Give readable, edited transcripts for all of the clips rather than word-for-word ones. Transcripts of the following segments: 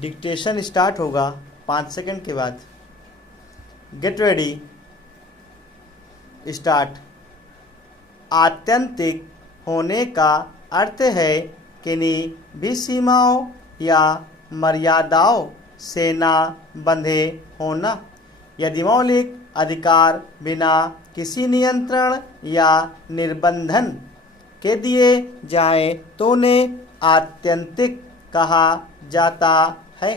Dictation start होगा 5 second के बाद। Get ready, start. आत्यंतिक होने का अर्थ है किन्हीं भी सीमाओं या मर्यादाओं से ना बंधे होना। यदि मौलिक अधिकार बिना किसी नियंत्रण या निर्बंधन के दिए जाएं तो उन्हें आत्यंतिक कहा जाता है।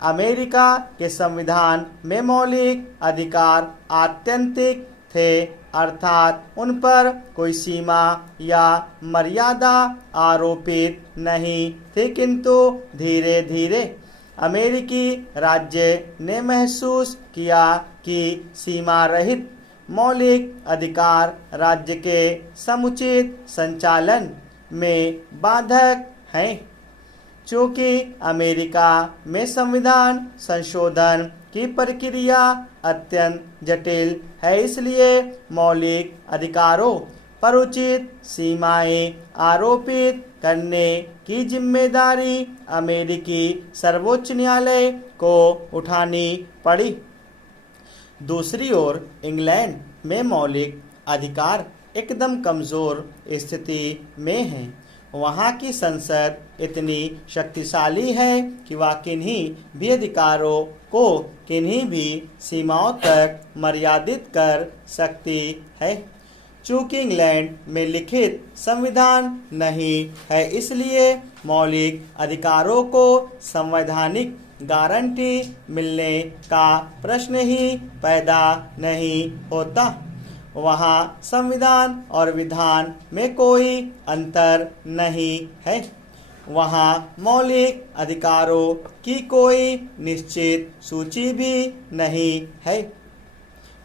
अमेरिका के संविधान में मौलिक अधिकार आत्यंतिक थे, अर्थात उन पर कोई सीमा या मर्यादा आरोपित नहीं थी, किंतु धीरे धीरे अमेरिकी राज्य ने महसूस किया कि सीमा रहित मौलिक अधिकार राज्य के समुचित संचालन में बाधक हैं। चूँकि अमेरिका में संविधान संशोधन की प्रक्रिया अत्यंत जटिल है, इसलिए मौलिक अधिकारों पर उचित सीमाएं आरोपित करने की जिम्मेदारी अमेरिकी सर्वोच्च न्यायालय को उठानी पड़ी। दूसरी ओर इंग्लैंड में मौलिक अधिकार एकदम कमज़ोर स्थिति में हैं। वहाँ की संसद इतनी शक्तिशाली है कि वह किन्हीं भी अधिकारों को किन्हीं भी सीमाओं तक मर्यादित कर सकती है। चूँकि इंग्लैंड में लिखित संविधान नहीं है, इसलिए मौलिक अधिकारों को संवैधानिक गारंटी मिलने का प्रश्न ही पैदा नहीं होता। वहाँ संविधान और विधान में कोई अंतर नहीं है। वहाँ मौलिक अधिकारों की कोई निश्चित सूची भी नहीं है।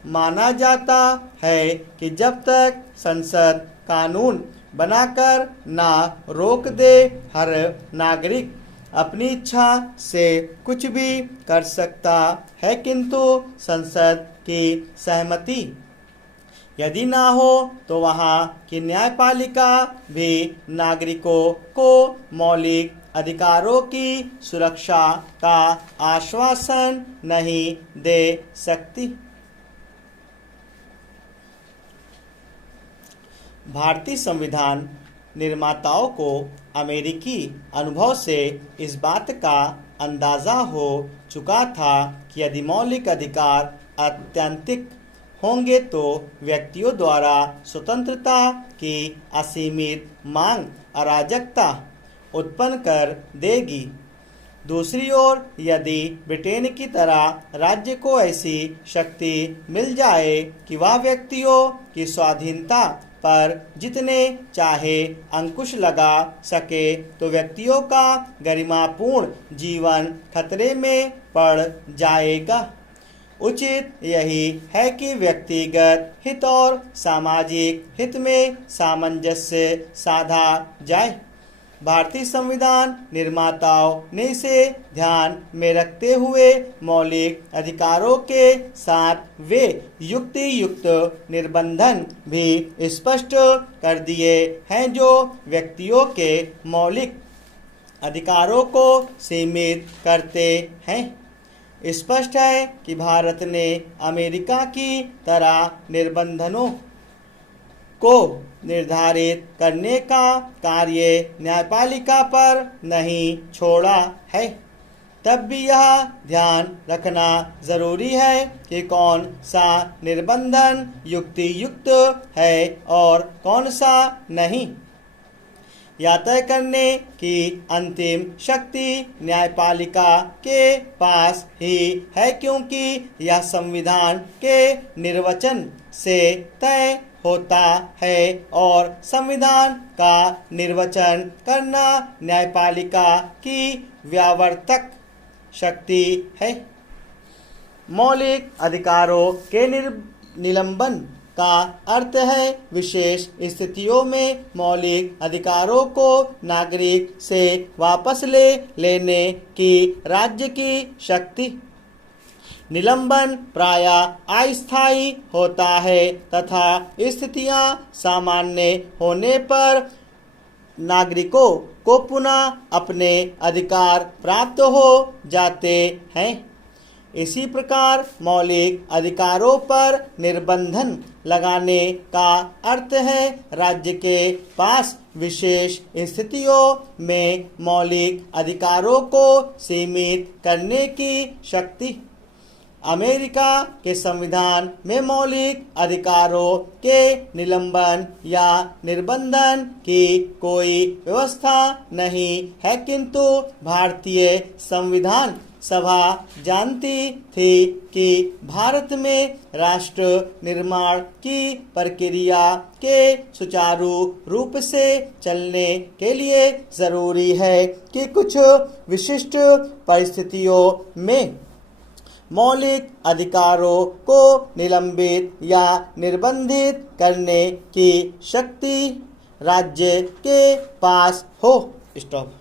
माना जाता है कि जब तक संसद कानून बनाकर ना रोक दे, हर नागरिक अपनी इच्छा से कुछ भी कर सकता है, किंतु संसद की सहमति यदि ना हो तो वहाँ की न्यायपालिका भी नागरिकों को मौलिक अधिकारों की सुरक्षा का आश्वासन नहीं दे सकती। भारतीय संविधान निर्माताओं को अमेरिकी अनुभव से इस बात का अंदाज़ा हो चुका था कि यदि मौलिक अधिकार आत्यंतिक होंगे तो व्यक्तियों द्वारा स्वतंत्रता की असीमित मांग अराजकता उत्पन्न कर देगी। दूसरी ओर यदि ब्रिटेन की तरह राज्य को ऐसी शक्ति मिल जाए कि वह व्यक्तियों की स्वाधीनता पर जितने चाहे अंकुश लगा सके, तो व्यक्तियों का गरिमापूर्ण जीवन खतरे में पड़ जाएगा। उचित यही है कि व्यक्तिगत हित और सामाजिक हित में सामंजस्य साधा जाए। भारतीय संविधान निर्माताओं ने इसे ध्यान में रखते हुए मौलिक अधिकारों के साथ वे युक्ति युक्त निर्बंधन भी स्पष्ट कर दिए हैं जो व्यक्तियों के मौलिक अधिकारों को सीमित करते हैं। स्पष्ट है कि भारत ने अमेरिका की तरह निर्बंधनों को निर्धारित करने का कार्य न्यायपालिका पर नहीं छोड़ा है। तब भी यह ध्यान रखना जरूरी है कि कौन सा निर्बंधन युक्ति युक्त है और कौन सा नहीं। यह तय करने की अंतिम शक्ति न्यायपालिका के पास ही है, क्योंकि यह संविधान के निर्वचन से तय होता है और संविधान का निर्वचन करना न्यायपालिका की व्यावर्तक शक्ति है। मौलिक अधिकारों के निलंबन का अर्थ है विशेष स्थितियों में मौलिक अधिकारों को नागरिक से वापस ले लेने की राज्य की शक्ति। निलंबन प्रायः अस्थायी होता है तथा स्थितियां सामान्य होने पर नागरिकों को पुनः अपने अधिकार प्राप्त हो जाते हैं। इसी प्रकार मौलिक अधिकारों पर निर्बंधन लगाने का अर्थ है राज्य के पास विशेष स्थितियों में मौलिक अधिकारों को सीमित करने की शक्ति। अमेरिका के संविधान में मौलिक अधिकारों के निलंबन या निर्बंधन की कोई व्यवस्था नहीं है, किंतु भारतीय संविधान सभा जानती थी कि भारत में राष्ट्र निर्माण की प्रक्रिया के सुचारू रूप से चलने के लिए जरूरी है कि कुछ विशिष्ट परिस्थितियों में मौलिक अधिकारों को निलंबित या निर्बंधित करने की शक्ति राज्य के पास हो। स्टॉप।